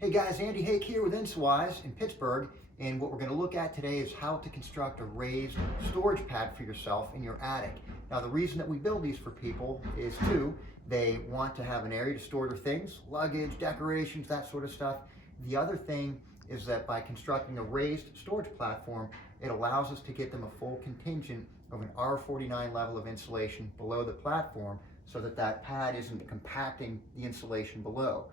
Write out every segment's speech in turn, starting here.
Hey guys, Andy Hake here with Inswise in Pittsburgh, and what we're going to look at today is how to construct a raised storage pad for yourself in your attic. Now the reason that we build these for people is they want to have an area to store their things, luggage, decorations, that sort of stuff. The other thing is that by constructing a raised storage platform, it allows us to get them a full contingent of an R49 level of insulation below the platform so that that pad isn't compacting the insulation below.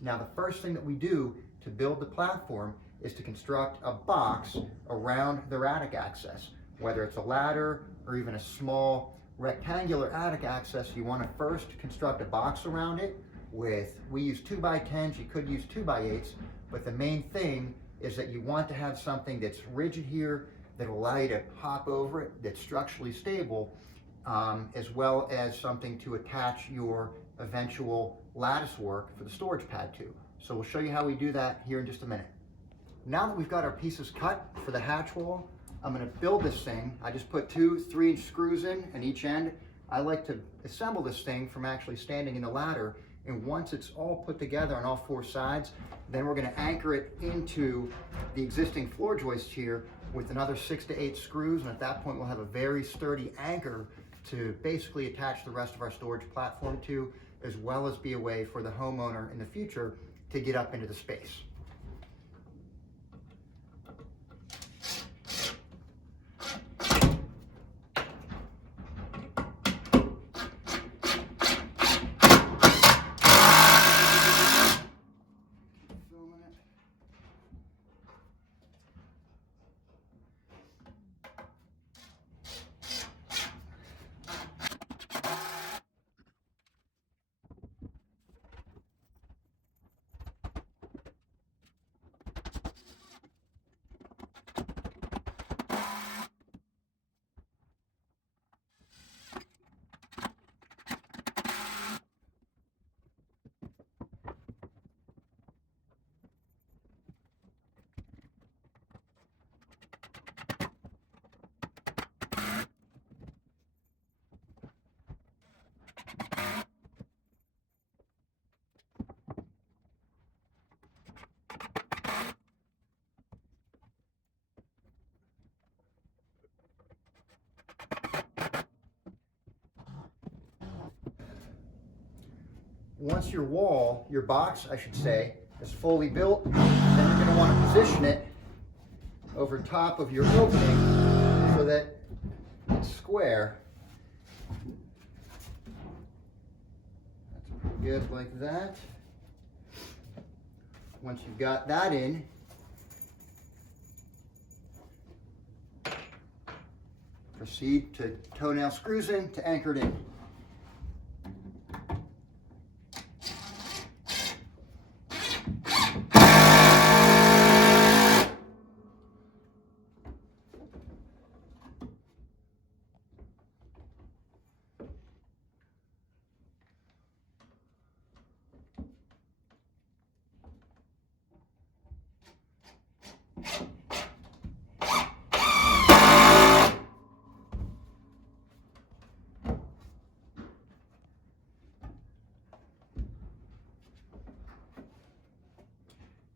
Now the first thing that we do to build the platform is to construct a box around their attic access. Whether it's a ladder or even a small rectangular attic access, you want to first construct a box around it we use 2x10s, you could use 2x8s, but the main thing is that you want to have something that's rigid here, that will allow you to hop over it, that's structurally stable, as well as something to attach your eventual lattice work for the storage pad to. So we'll show you how we do that here in just a minute. Now that we've got our pieces cut for the hatch wall, I'm going to build this thing. I just put 2 3-inch screws in each end. I like to assemble this thing from actually standing in the ladder, and once it's all put together on all 4 sides, then we're going to anchor it into the existing floor joist here with another 6 to 8 screws, and at that point we'll have a very sturdy anchor to basically attach the rest of our storage platform to, as well as be a way for the homeowner in the future to get up into the space. Once your box, I should say, is fully built, then you're going to want to position it over top of your opening so that it's square. That's pretty good like that. Once you've got that in, proceed to toenail screws in to anchor it in.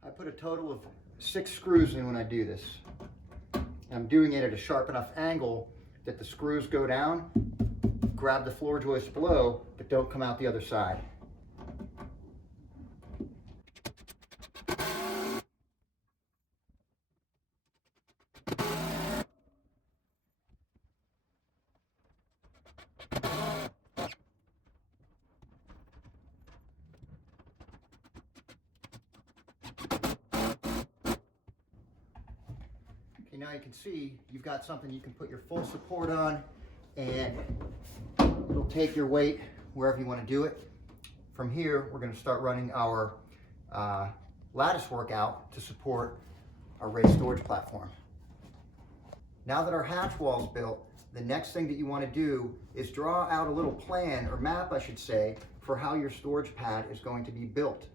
I put a total of 6 screws in when I do this. I'm doing it at a sharp enough angle that the screws go down, grab the floor joist below, but don't come out the other side. Now you can see you've got something you can put your full support on, and it'll take your weight wherever you want to do it. From here, we're going to start running our lattice work out to support our raised storage platform. Now that our hatch wall is built, the next thing that you want to do is draw out a little plan, or map I should say, for how your storage pad is going to be built.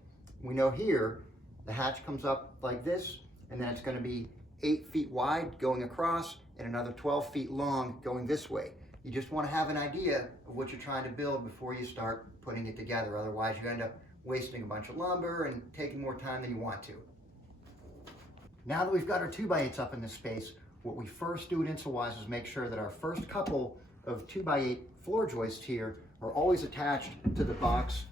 We know here the hatch comes up like this, and then it's going to be 8 feet wide going across and another 12 feet long going this way. You just want to have an idea of what you're trying to build before you start putting it together. Otherwise you end up wasting a bunch of lumber and taking more time than you want to. Now that we've got our 2x8s up in this space, what we first do at InsulWise is make sure that our first couple of 2x8 floor joists here are always attached to the box,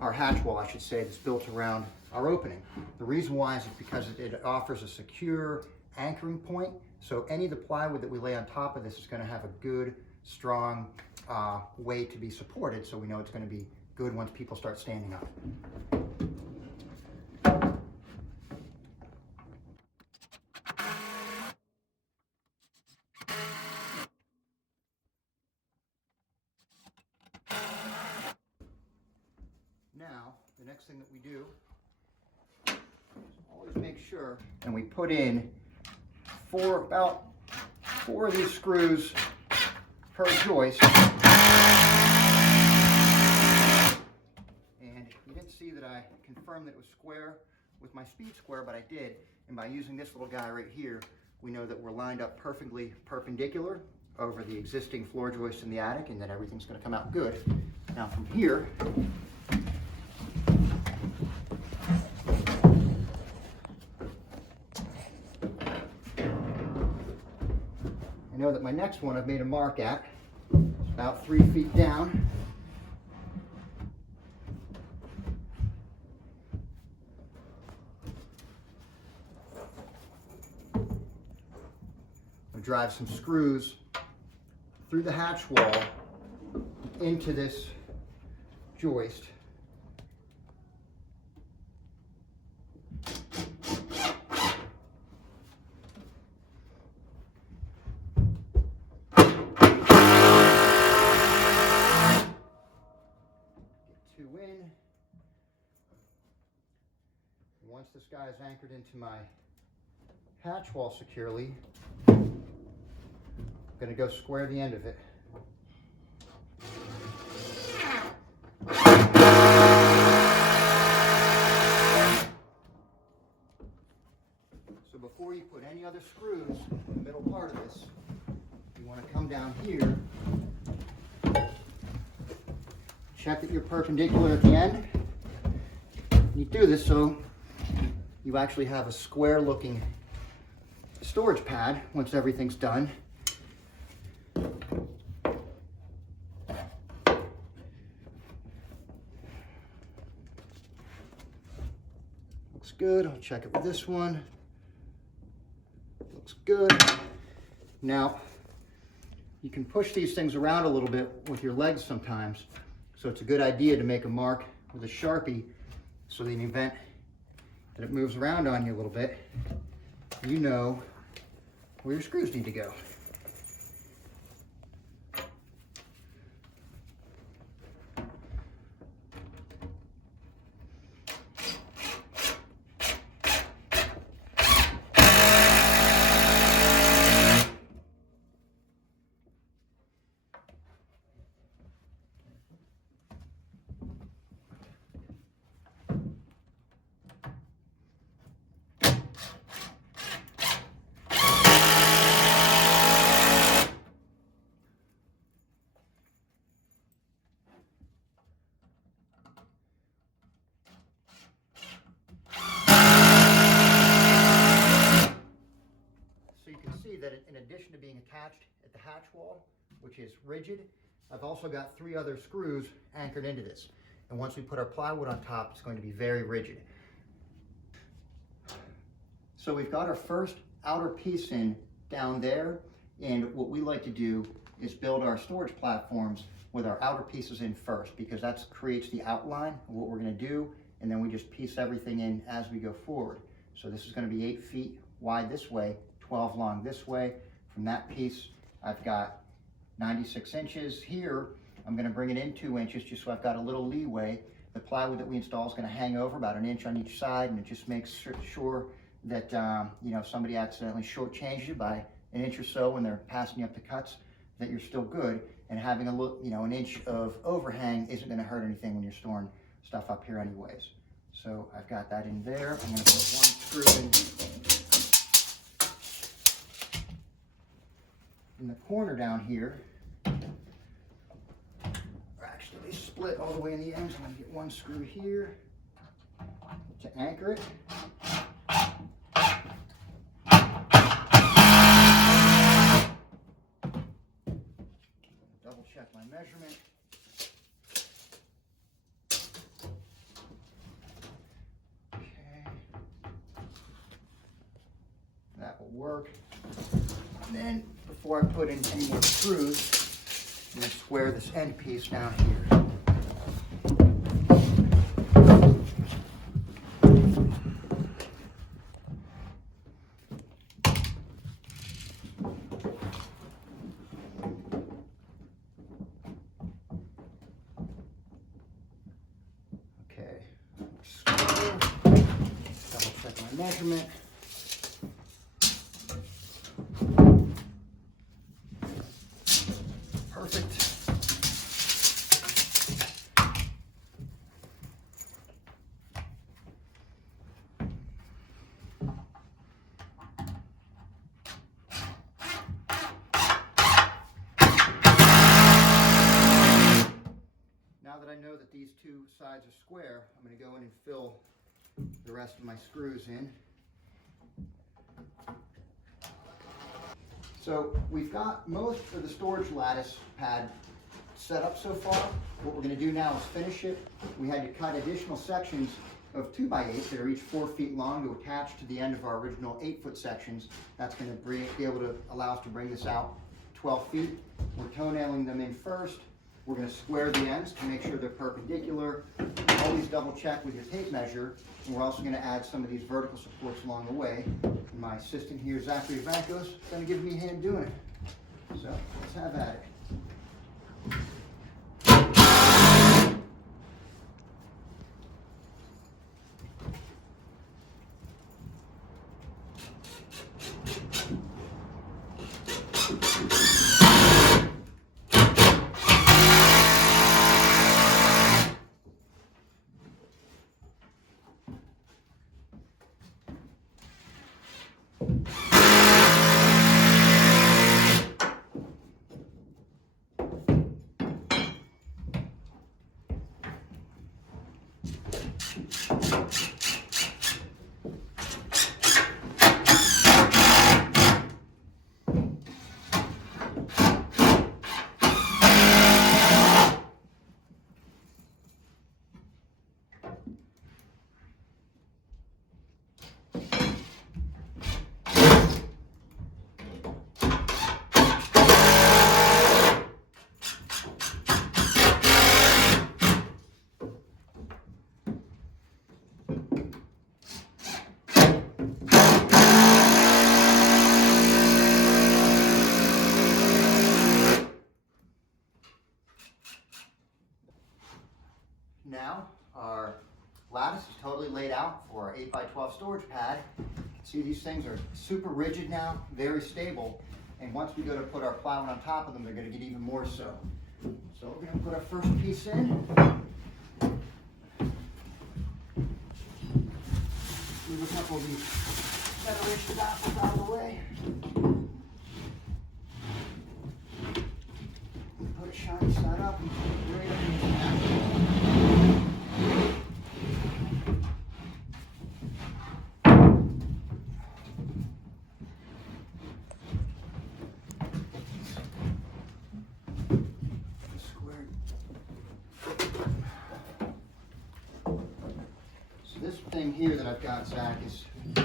our hatch wall, I should say, that's built around our opening. The reason why is because it offers a secure anchoring point, so any of the plywood that we lay on top of this is going to have a good, strong way to be supported, so we know it's going to be good once people start standing up. Now, the next thing that we do is always make sure, and we put in about four of these screws per joist. And you didn't see that I confirmed that it was square with my speed square, but I did. And by using this little guy right here, we know that we're lined up perfectly perpendicular over the existing floor joist in the attic, and that everything's going to come out good. Now from here, I know that my next one I've made a mark at. It's about 3 feet down. I'll drive some screws through the hatch wall into this joist. Once this guy is anchored into my hatch wall securely, I'm going to go square the end of it. So before you put any other screws in the middle part of this, you want to come down here, check that you're perpendicular at the end. You do this so you actually have a square looking storage pad once everything's done. Looks good. I'll check it with this one. Looks good. Now, you can push these things around a little bit with your legs sometimes, so it's a good idea to make a mark with a Sharpie so that in the event that it moves around on you a little bit, you know where your screws need to go. That in addition to being attached at the hatch wall, which is rigid, I've also got 3 other screws anchored into this. And once we put our plywood on top, it's going to be very rigid. So we've got our first outer piece in down there, and what we like to do is build our storage platforms with our outer pieces in first, because that creates the outline of what we're going to do, and then we just piece everything in as we go forward. So this is going to be 8 feet wide this way, 12 long this way. From that piece, I've got 96 inches here. I'm going to bring it in 2 inches just so I've got a little leeway. The plywood that we install is going to hang over about 1 inch on each side, and it just makes sure that you know, if somebody accidentally shortchanges you by 1 inch or so when they're passing you up the cuts, that you're still good. And having you know, 1 inch of overhang isn't going to hurt anything when you're storing stuff up here anyways. So I've got that in there. I'm going to put 1 screw in the corner down here. Or actually, split all the way in the ends. I'm going to get one screw here to anchor it. Double check my measurement. Okay. That will work. And then, before I put in any more screws, I'm going to square this end piece down here. Okay, square. Double check my measurement. Perfect. Now that I know that these two sides are square, I'm going to go in and fill the rest of my screws in. So we've got most of the storage lattice pad set up so far. What we're going to do now is finish it. We had to cut additional sections of 2x8 that are each 4 feet long to attach to the end of our original 8-foot sections. That's going to be able to allow us to bring this out 12 feet. We're toenailing them in first. We're going to square the ends to make sure they're perpendicular. Always double check with your tape measure. And we're also going to add some of these vertical supports along the way. And my assistant here, Zachary Vankos, is going to give me a hand doing it. So let's have at it. Now our lattice is totally laid out for our 8x12 storage pad. See, these things are super rigid now, very stable. And once we go to put our plywood on top of them, they're going to get even more so. So we're going to put our first piece in. Move a couple of these federation apples out of the way. Put a shiny side up and put it right underneath the apple. This thing here that I've got, Zach, is this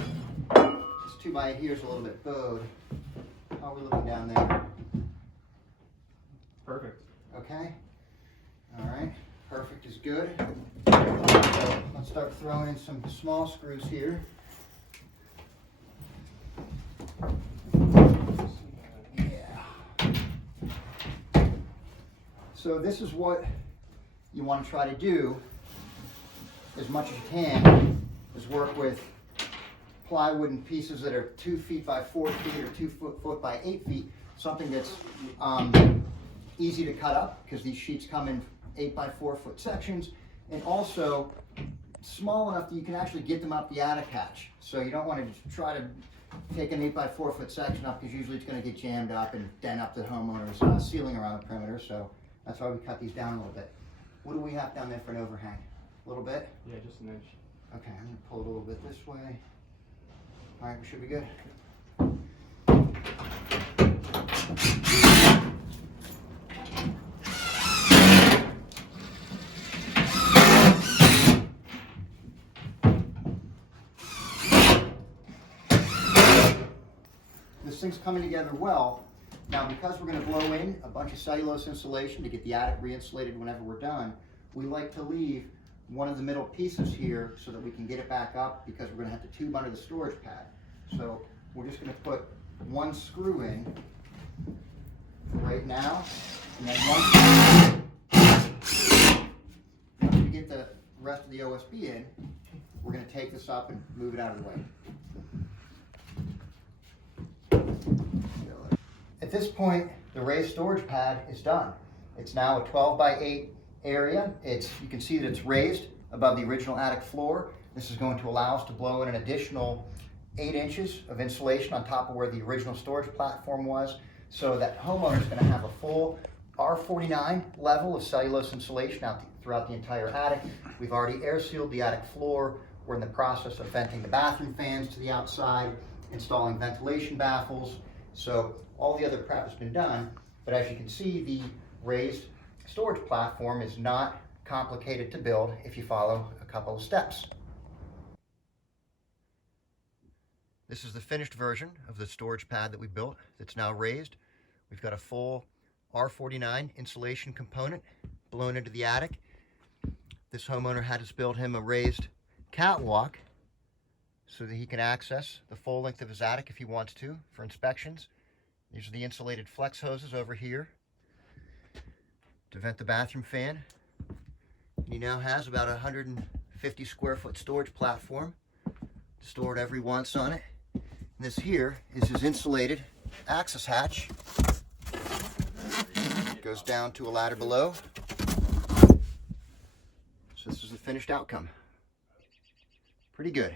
2x8 here is a little bit bowed. How are we looking down there? Perfect. Okay. All right. Perfect is good. Let's start throwing in some small screws here. Yeah. So this is what you want to try to do as much as you can, is work with plywood and pieces that are 2 feet by 4 feet or 2 foot by 8 feet, something that's easy to cut up because these sheets come in 8 by 4 foot sections, and also small enough that you can actually get them up the attic hatch. So you don't want to try to take an 8 by 4 foot section up because usually it's going to get jammed up and dent up the homeowner's ceiling around the perimeter. So that's why we cut these down a little bit. What do we have down there for an overhang? A little bit? Yeah, just an inch. Okay, I'm gonna pull it a little bit this way. All right, we should be good. This thing's coming together well. Now, because we're going to blow in a bunch of cellulose insulation to get the attic re-insulated whenever we're done, we like to leave one of the middle pieces here so that we can get it back up, because we're going to have to tube under the storage pad. So we're just going to put one screw in right now, and then once we get the rest of the OSB in, we're going to take this up and move it out of the way. At this point, the raised storage pad is done. It's now a 12 by 8 area. You can see that it's raised above the original attic floor. This is going to allow us to blow in an additional 8 inches of insulation on top of where the original storage platform was, so that homeowner is going to have a full R49 level of cellulose insulation throughout the entire attic. We've already air sealed the attic floor. We're in the process of venting the bathroom fans to the outside, installing ventilation baffles. So all the other prep has been done, but as you can see, the raised storage platform is not complicated to build if you follow a couple of steps. This is the finished version of the storage pad that we built that's now raised. We've got a full R49 insulation component blown into the attic. This homeowner had us build him a raised catwalk so that he can access the full length of his attic if he wants to for inspections. These are the insulated flex hoses over here to vent the bathroom fan. He now has about a 150 square foot storage platform to store whatever he wants on it. And this here is his insulated access hatch. It goes down to a ladder below. So this is the finished outcome. Pretty good.